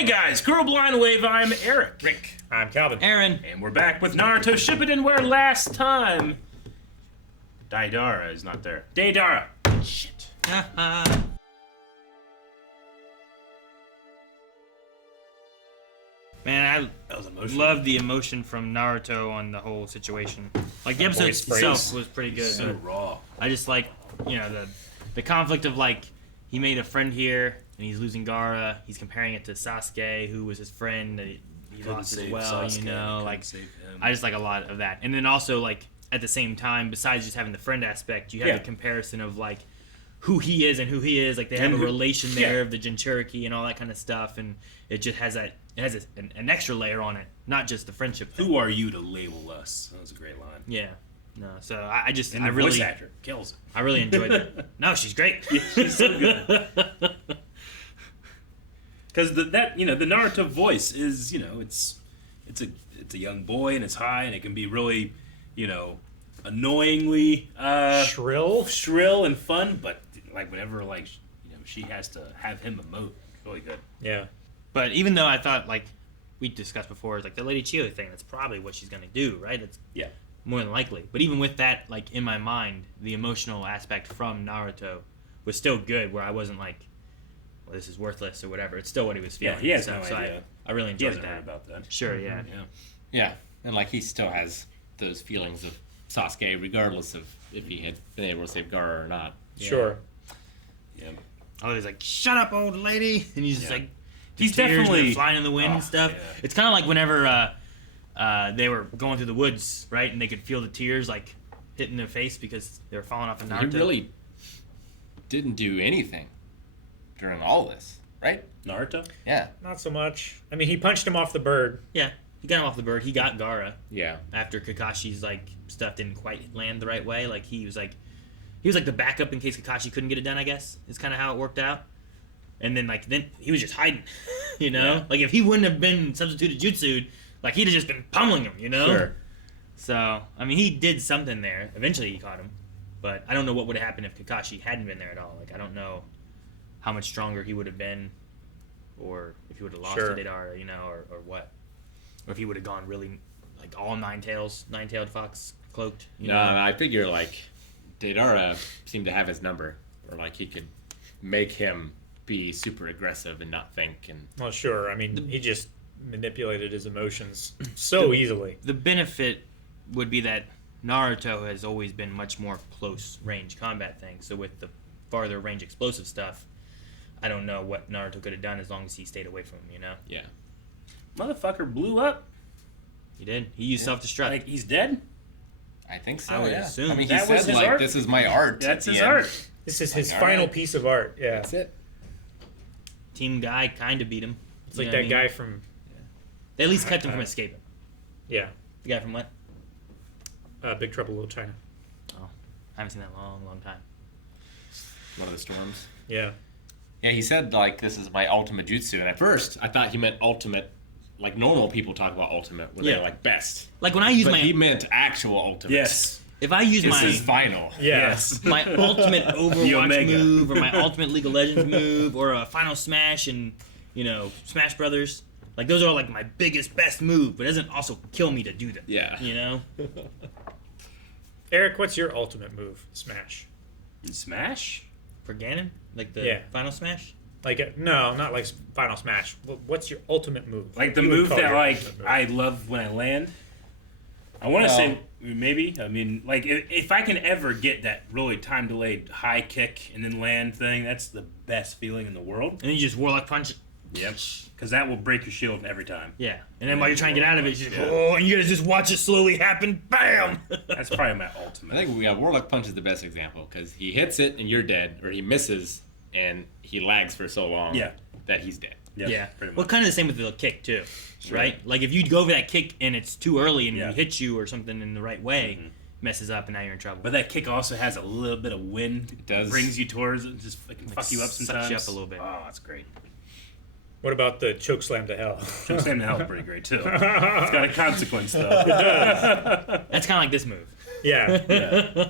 Hey guys, Curl Blind Wave, I'm Eric. Rick. I'm Calvin. Aaron. And we're back with Naruto Shippuden, where last time Deidara is not there. Deidara. Shit. Man, That was I emotional. love the emotion from Naruto on the whole situation. Like, the episode voice phrase. itself was pretty good. So raw. I just like, the conflict of, like, he made a friend here, and he's losing Gaara. He's comparing it to Sasuke, who was his friend that he Couldn't lost as save well, Sasuke, couldn't like, save him. I just like a lot of that. And then also, like, at the same time, besides just having the friend aspect, you have the comparison of, like, who he is and who he is. Like, they have a relation there of the Jinchuriki and all that kind of stuff, and it just has that, it has an extra layer on it, not just the friendship thing. Who are you to label us? That was a great line. Yeah. No, so I just, And I the really, voice actor kills it. I really enjoyed that. No, she's great. She's so good. Because the Naruto voice is, it's a young boy and it's high and it can be really, annoyingly shrill and fun. But like whenever she has to have him emote, it's really good. Yeah. But even though I thought, like we discussed before, like the Lady Chiyo thing, that's probably what she's gonna do, right? That's more than likely. But even with that, like in my mind, the emotional aspect from Naruto was still good, where I wasn't like, well, this is worthless or whatever. It's still what he was feeling. Yeah, he has so, no so idea. I really He enjoyed hasn't that. heard about that. Sure, yeah. Yeah, and like he still has those feelings of Sasuke, regardless of if he had been able to save Gaara or not. Sure. Yeah. Oh, he's like, "Shut up, old lady," and he's just like, He's tears and definitely they're flying in the wind and stuff. Yeah. It's kind of like whenever they were going through the woods, right, and they could feel the tears like hitting their face because they were falling off of Naruto. He really didn't do anything during all this, right? Naruto? Yeah. Not so much. I mean, he punched him off the bird. Yeah, he got him off the bird. He got Gaara Yeah. after Kakashi's like stuff didn't quite land the right way. Like he was like the backup in case Kakashi couldn't get it done. I guess is kind of how it worked out. And then he was just hiding, Yeah. Like if he wouldn't have been substituted jutsu'd, like he'd have just been pummeling him, Sure. So I mean, he did something there. Eventually, he caught him, but I don't know what would have happened if Kakashi hadn't been there at all. Like I don't know how much stronger he would have been, or if he would have lost to Deidara, or what, or if he would have gone really like all nine-tailed fox cloaked. No, I figure like Deidara seemed to have his number, or like he could make him be super aggressive and not think. And Well, sure. I mean, he just manipulated his emotions so easily. The benefit would be that Naruto has always been much more close range combat thing. So with the farther range explosive stuff, I don't know what Naruto could have done as long as he stayed away from him, Yeah. Motherfucker blew up. He did. He used self-destruct. Like, he's dead? I think so. I would yeah. assume. I mean, he That was said his like, art? "This is my art." That's at his the end. art. This is his Like, final alright. piece of art. Yeah. That's it. Team Guy kind of beat him. It's like that guy from, They at least kept him from escaping. yeah, The guy from what? Big Trouble in Little China. Oh, I haven't seen that in a long, long time. One of the storms. Yeah. Yeah, he said like, "This is my ultimate jutsu," and at first I thought he meant ultimate, like normal people talk about ultimate when they're like best. Like when I use But my, he meant actual ultimate. Yes. if I use This is my final. Yeah. Yes. my ultimate The Overwatch Omega. move or my ultimate League of Legends move or a Final Smash and Smash Brothers, like those are like my biggest best move, but it doesn't also kill me to do them. Yeah. Eric, what's your ultimate move? Smash. In Smash? For Ganon, like the Final Smash. Like, no, not like Final Smash. What's your ultimate move? Like the You would move call that your like ultimate move. I love when I land. I want to say maybe. I mean, like if I can ever get that really time delayed high kick and then land thing, that's the best feeling in the world. And then you just Warlock punch it. Yep. Because that will break your shield every time. Yeah. And then while you're trying to get out of it, you just and you gotta just watch it slowly happen. Bam! That's probably my ultimate. I think Warlock Punch is the best example because he hits it and you're dead, or he misses and he lags for so long that he's dead. Yeah. Pretty much. Well, kind of the same with the kick too, right? Like if you go for that kick and it's too early and it hits you or something in the right way, messes up and now you're in trouble. But that kick also has a little bit of wind. It does. Brings you towards it. Just it can fuck you up sucks sometimes. you up a little bit. Oh, that's great. What about the choke slam to hell? Choke slam to hell is pretty great too. It's got a consequence though. That's kind of like this move. Yeah.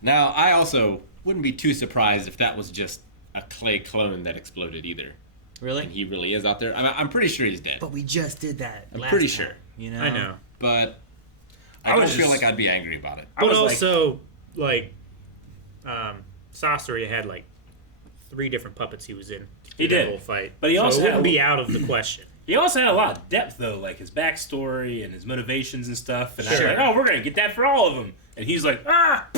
Now, I also wouldn't be too surprised if that was just a clay clone that exploded either. Really? and he really is out there, I'm pretty sure he's dead. But we just did that. I'm last pretty time, sure. You know. I know. But I I don't was feel just- like I'd be angry about it. But was also, Sasori had 3 different puppets he was in. He that did. whole fight. But he So also it wouldn't had- be out of the question. He also had a lot of depth, though, like his backstory and his motivations and stuff. And I was Sure. like, oh, we're going to get that for all of them. And he's like, ah!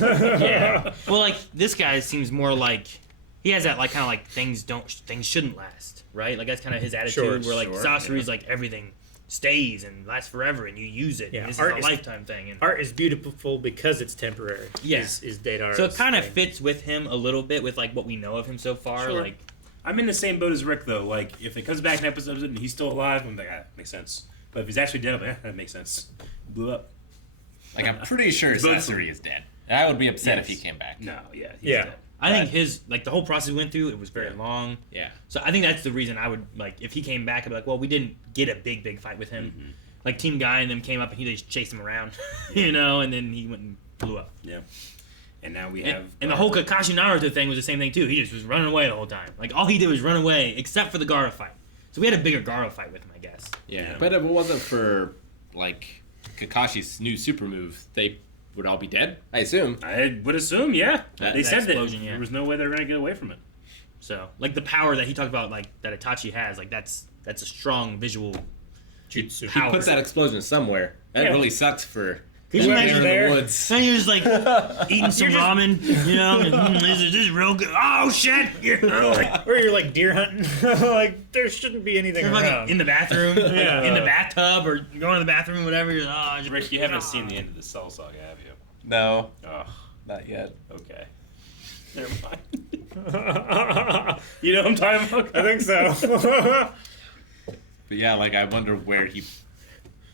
Yeah. Well, like this guy seems more like he has that kind of things shouldn't last, right? Like that's kind of his attitude. Sure, where like sure, Sasori's like everything stays and lasts forever, and you use it. Yeah, and this art is a is- lifetime thing. And Art is beautiful because it's temporary. Yeah. Is Deidara's so it kind of thing. fits with him a little bit with what we know of him so far. Sure. Like I'm in the same boat as Rick, though. Like, if it comes back in episodes and he's still alive, I'm like, ah, makes sense. But if he's actually dead, I'm like, that makes sense. Blew up. Like, I'm pretty sure Both Sasori is dead. And I would be upset if he Yes. came back. No, yeah. He's Yeah. dead. I think his the whole process we went through, it was very long. Yeah. So I think that's the reason I would if he came back, I'd be like, well, we didn't get a big fight with him. Mm-hmm. Like Team Guy and them came up and he just chased him around, and then he went and blew up. Yeah. And now we have... And the whole Kakashi Naruto thing was the same thing too. He just was running away the whole time. Like all he did was run away, except for the Gaara fight. So we had a bigger Gaara fight with him, I guess. Yeah. But if it wasn't for, Kakashi's new super move, they would all be dead, I assume. I would assume, yeah. That They said that explosion, yeah. there was no way they were going to get away from it. So the power that he talked about, that Itachi has, that's a strong visual Jutsu. He power. puts that explosion somewhere. That Yeah. really sucks for Could you whoever imagine in there? the woods. And you're just eating some ramen, this is real good. Oh shit! Or you're deer hunting. There shouldn't be anything You're around. in the bathroom, Yeah. in the bathtub, or going to the bathroom, whatever. You're just, Rick, you haven't seen the end of the Cell Saga, have you? No, Oh, not yet. okay. Never mind. You know what I'm talking about? I think so. But yeah, I wonder where he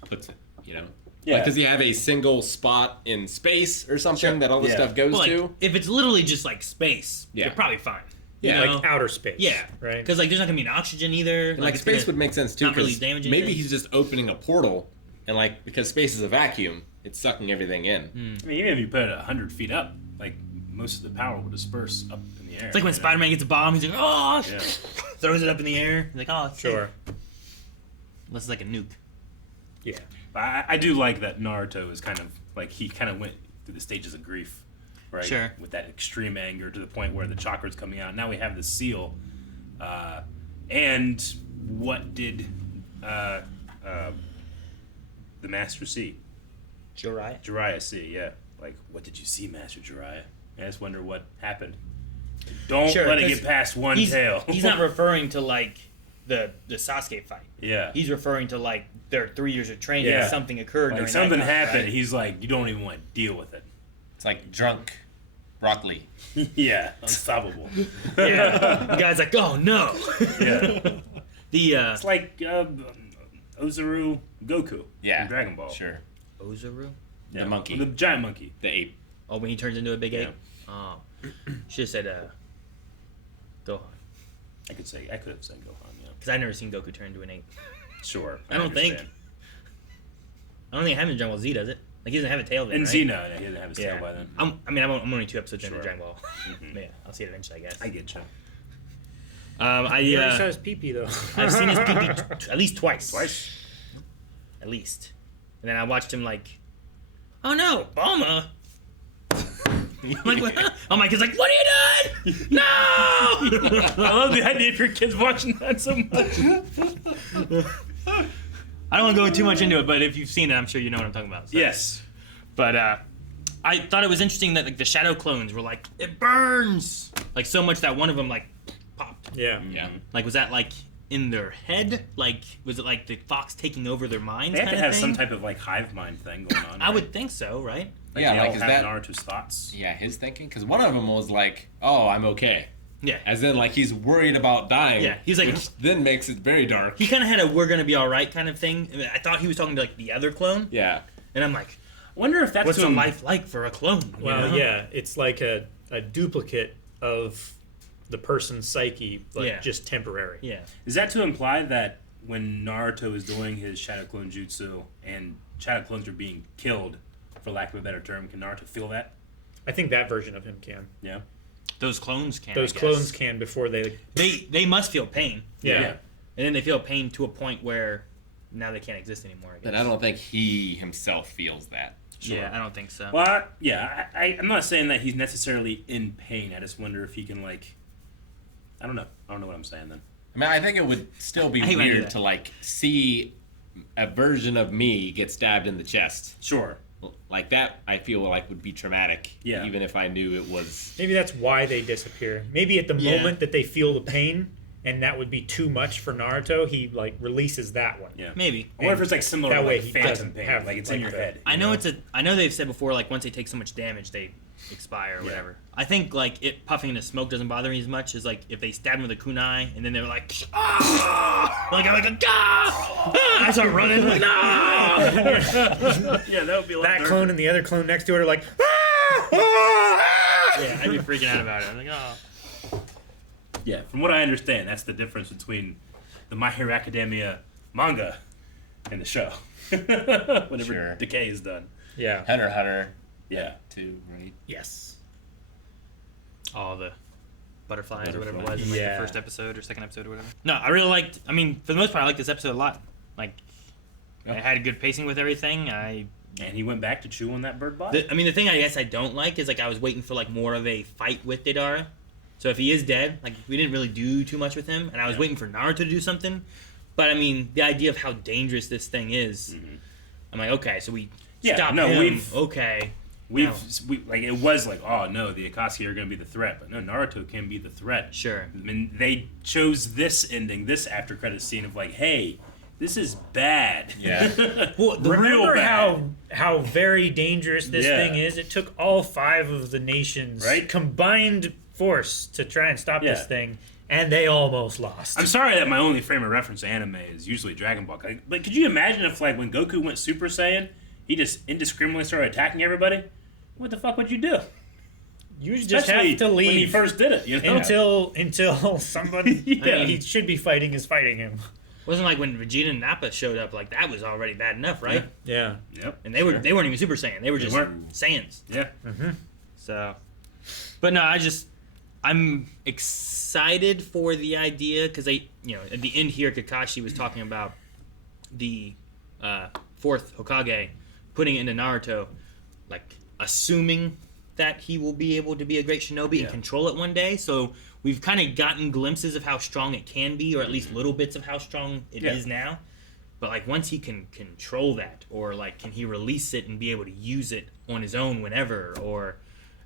puts it, Yeah. does he have a single spot in space or something that all this Yeah. stuff goes well, to? if it's literally just space, Yeah. you're probably fine. Yeah, You know? outer space. Yeah, Right. Because there's not gonna be an oxygen either. And, it's space gonna would make sense too, not really because damage maybe anything. he's just opening a portal, and because space is a vacuum, it's sucking everything in. I mean, even if you put it 100 feet up, most of the power will disperse up in the air. It's like when Spider-Man gets a bomb, he's like, oh, Yeah. throws it up in the air. He's like, oh, it's Sure. Unless it's like a nuke. Yeah. I do like that Naruto is kind of he kind of went through the stages of grief, right? Sure. With that extreme anger to the point where the chakra's coming out. Now we have the seal. And what did the Master see? Jiraiya see, yeah. What did you see, Master Jiraiya? I just wonder what happened. Don't Sure, let it 'cause get past one He's, tail. he's not referring to the Sasuke fight. Yeah. He's referring to their 3 years of training. Yeah. And something occurred. during that Something time, happened. right? He's like, you don't even want to deal with it. It's like drunk broccoli. Yeah, unstoppable. Yeah. The guy's like, oh no. Yeah. It's The like Ozaru Goku Yeah, in Dragon Ball. Sure. Ozaru. Yeah. The monkey. The giant monkey. The ape. Oh, when he turns into a big Yeah. ape. Oh, should have said Gohan, I could have said Gohan, yeah. because I've never seen Goku turn into an ape. Sure. I don't think. understand. I don't think it happened in Dragon Ball Z, does it? He doesn't have a tail then, And right? Xeno, he doesn't have his Yeah. tail by then. I'm only 2 episodes into Sure. Dragon Ball. Mhm. But yeah, I'll see it eventually, I guess. I get you. You already saw his pee-pee, though. I've seen his pee-pee at least twice. Twice? At least. And then I watched him oh no, Bulma. I'm like, what? Oh, my kid's like, what are you doing? No! I love the idea of your kids watching that so much. I don't want to go too much into it, but if you've seen it, I'm sure you know what I'm talking about. So. Yes. But I thought it was interesting that the shadow clones were it burns! So much that one of them popped. Yeah. Yeah. Was that in their head? Was it the fox taking over their minds? They have to kinda have thing? some type of hive mind thing going on. I right? would think so, right? Yeah, they all is have that Naruto's thoughts. Yeah, his thinking? Because one of them was oh, I'm okay. Yeah. As in, he's worried about dying. Yeah, he's like- which then makes it very dark. He kind of had a "we're gonna be all right" kind of thing. I mean, I thought he was talking to the other clone, Yeah. and I'm like, I wonder if that's "What's to a him- life like for a clone?" you Well, know? yeah. It's like a duplicate of the person's psyche, but Yeah. just temporary. Yeah. Is that to imply that when Naruto is doing his shadow clone jutsu and shadow clones are being killed, for lack of a better term, can Naruto feel that? I think that version of him can. Yeah. Those clones can. Those I guess. clones can before they. They must feel pain. Yeah. Yeah. And then they feel pain to a point where now they can't exist anymore. I guess. But I don't think he himself feels that. Yeah, I don't think so. Well, I'm not saying that he's necessarily in pain. I just wonder if he can, like... I don't know. I don't know what I'm saying then. I mean, I think it would still be I hate when I do weird that. to, like, see a version of me get stabbed in the chest. Sure. Like, that, I feel like, would be traumatic. Yeah. Even if I knew it was... Maybe that's why they disappear. Maybe at the Yeah. moment that they feel the pain, and that would be too much for Naruto, he like releases that one. Yeah. Maybe. I wonder if it's, like, similar That to, way like, he phantom doesn't pain. have, Like, it's like, in your the- head. I you know I know they've said before, like, once they take so much damage, they expire or Yeah. whatever. I think, like, it puffing into smoke doesn't bother me as much as, like, if they stab him with a kunai and then they're like, ah! Like, I start running, like, no! Yeah, that would be a lot That darker. clone and the other clone next to it are like, ah! Ah! Yeah, I'd be freaking out about it. I'm like, oh. Yeah, from what I understand, that's the difference between the My Hero Academia manga and the show. Whenever Sure. Decay is done. Yeah. Hunter x Hunter, Yeah. too, right? Yes. All the butterflies or whatever it was in like, Yeah. the first episode or second episode or whatever. No, I really liked. I mean, for the most part, I liked this episode a lot. Like, Yeah. it had good pacing with everything. And he went back to chew on that bird body. The thing I guess I don't like is like I was waiting for like more of a fight with Deidara. So if he is dead, like we didn't really do too much with him, and I was Yeah. waiting for Naruto to do something. But I mean, the idea of how dangerous this thing is, I'm like, okay, so we stop him. Okay. We like it was like, oh no, the Akatsuki are going to be the threat, but no, Naruto can be the threat. Sure. I mean, they chose this ending, this after credit scene of like, hey, this is bad. Yeah. Well, Real Remember bad. how very dangerous this Yeah. thing is? It took all 5 of the nations' Right? combined force to try and stop Yeah. this thing, and they almost lost. I'm sorry that my only frame of reference to anime is usually Dragon Ball. Like, but could you imagine if like when Goku went Super Saiyan, he just indiscriminately started attacking everybody? What the fuck would you do? You just Especially have to when he leave first did it, you know? until somebody Yeah. he should be fighting is fighting him. Wasn't like when Vegeta and Nappa showed up, like that was already bad enough, right? Yeah. Yep. And they weren't even Super Saiyan. They were just weren't. Saiyans. Yeah. So, but no, I'm excited for the idea because at the end here, Kakashi was talking about the fourth Hokage putting it into Naruto, like assuming that he will be able to be a great shinobi Yeah. and control it one day. So we've kind of gotten glimpses of how strong it can be, or at least little bits of how strong it is Yeah. now. But like once he can control that, or like can he release it and be able to use it on his own whenever, or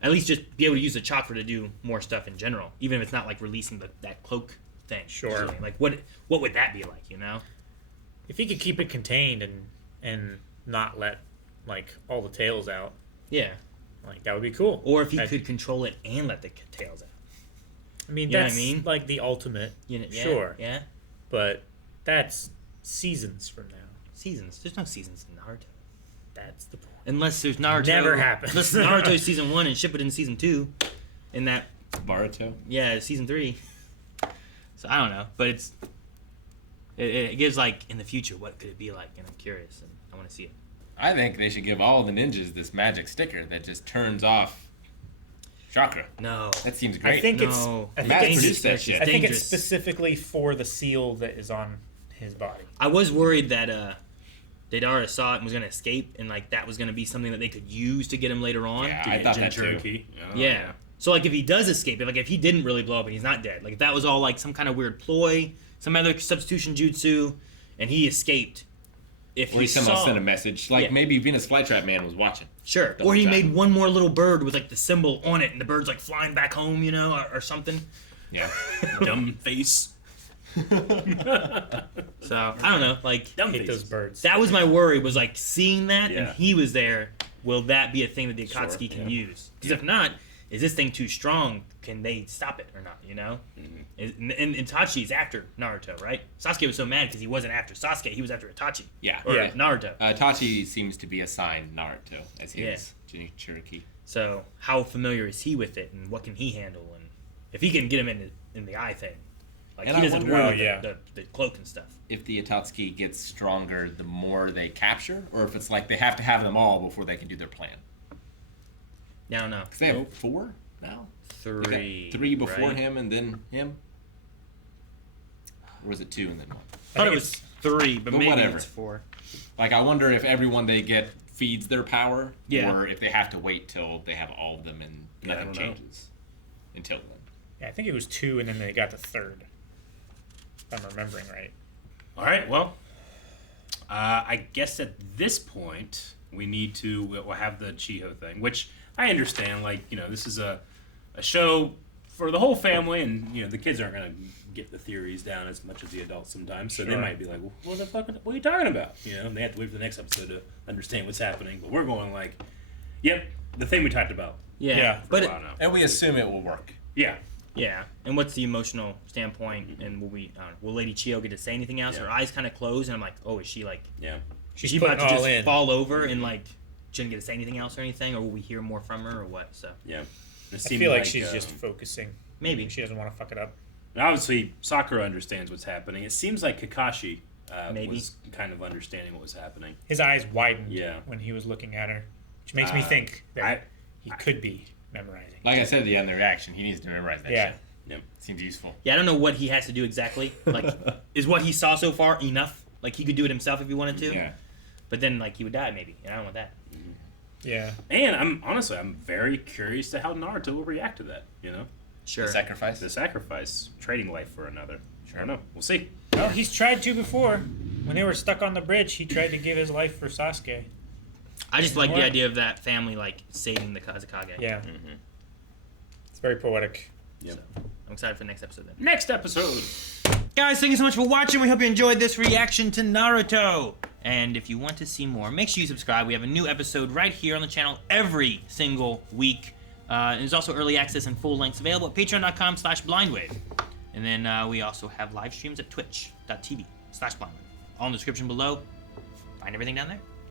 at least just be able to use the chakra to do more stuff in general, even if it's not like releasing that cloak thing. Sure. Like what would that be like? You know? If he could keep it contained and not let like all the tails out, Yeah. like that would be cool. Or if he That- could control it and let the tails out. I mean, You know what I that's mean? like the ultimate. Yeah, Sure. Yeah. But that's seasons from now. Seasons. There's no seasons in Naruto. That's the point. Unless there's Naruto. Never happens. Unless Naruto season 1 and Shippuden season 2. In that, Boruto. yeah, season 3. So I don't know, but it gives like in the future what could it be like, and I'm curious and I want to see it. I think they should give all the ninjas this magic sticker that just turns off chakra. No. That seems great. I think No. it's. I Matt think produced it's. that shit. I think it's dangerous. specifically for the seal that is on his body. I was worried that Deidara saw it and was gonna escape, and like that was gonna be something that they could use to get him later on. Yeah, To I get thought that Jinchuriki. too. Oh, Yeah. So like if he does escape, if he didn't really blow up and he's not dead, like if that was all like some kind of weird ploy, some other substitution jutsu, and he escaped. If Or he someone saw, sent a message. Like Yeah. maybe Venus Flytrap Man was watching. sure, Double or he check. made one more little bird with like the symbol on it, and the bird's like flying back home, or something. Yeah. Dumb face. So I don't know, like Dumb Hate those faces. birds. that was my worry, was like seeing that and Yeah. he was there. Will that be a thing that the Sure, Akatsuki can yeah. use? Because if not, is this thing too strong? Can they stop it or not? You know? And Itachi's after Naruto, right? Sasuke was so mad because he wasn't after Sasuke; he was after Itachi. Yeah. Or Yeah. Naruto. Tachi seems to be assigned Naruto as Yeah. his Jinchuriki. So how familiar is he with it, and what can he handle? And if he can get him in the eye thing, like And he I doesn't wonder- worry Oh, about yeah. the cloak and stuff. If the Akatsuki gets stronger the more they capture, or if it's like they have to have them all before they can do their plan. Yeah, I don't know. Because they have 4 now? You got 3. 3 before right? him and then him? Or was it 2 and then 1? I thought it was 3, but maybe whatever. it's 4. Like, I wonder if everyone they get feeds their power, Yeah. or if they have to wait till they have all of them and Yeah, I nothing don't know. changes until then. Yeah, I think it was 2, and then they got the 3rd. If I'm remembering right. All right, well, I guess at this point we need to we'll have the Chiyo thing, which I understand. Like, this is a show for the whole family, and the kids aren't gonna get the theories down as much as the adults sometimes, so they Sure. might be like, well, what are you talking about? And they have to wait for the next episode to understand what's happening. But we're going like, yep, the thing we talked about. Yeah, For but a while now. And we assume it will work. Yeah. yeah. And what's the emotional standpoint? And will Lady Chiyo get to say anything else? Yeah. Her eyes kind of close, and I'm like, oh, is she like? Yeah. She's She's about to putting all just in. fall over and like shouldn't get to say anything else or anything, or will we hear more from her or what? So Yeah. It I seemed feel like she's just focusing. maybe. She doesn't want to fuck it up. Obviously, Sakura understands what's happening. It seems like Kakashi Maybe. was kind of understanding what was happening. His eyes widened Yeah. when he was looking at her, which makes me think that he could be memorizing. Like I said at the end of the reaction, he needs to memorize that Yeah. shit. Yep. Seems useful. Yeah, I don't know what he has to do exactly. Like, is what he saw so far enough? Like, he could do it himself if he wanted to. Yeah. But then, like, he would die maybe, and I don't want that. Yeah. And I'm very curious to how Naruto will react to that. Sure. The sacrifice. The sacrifice, trading life for another. I don't know. We'll see. Well, he's tried to before. When they were stuck on the bridge, he tried to give his life for Sasuke. I just like the What? idea of that family, like, saving the Kazakage. Yeah. It's very poetic. Yep. So, I'm excited for the next episode then. Next episode. Guys, thank you so much for watching. We hope you enjoyed this reaction to Naruto. And if you want to see more, make sure you subscribe. We have a new episode right here on the channel every single week. And there's also early access and full lengths available at patreon.com/blindwave. And then we also have live streams at twitch.tv/blindwave. All in the description below. Find everything down there.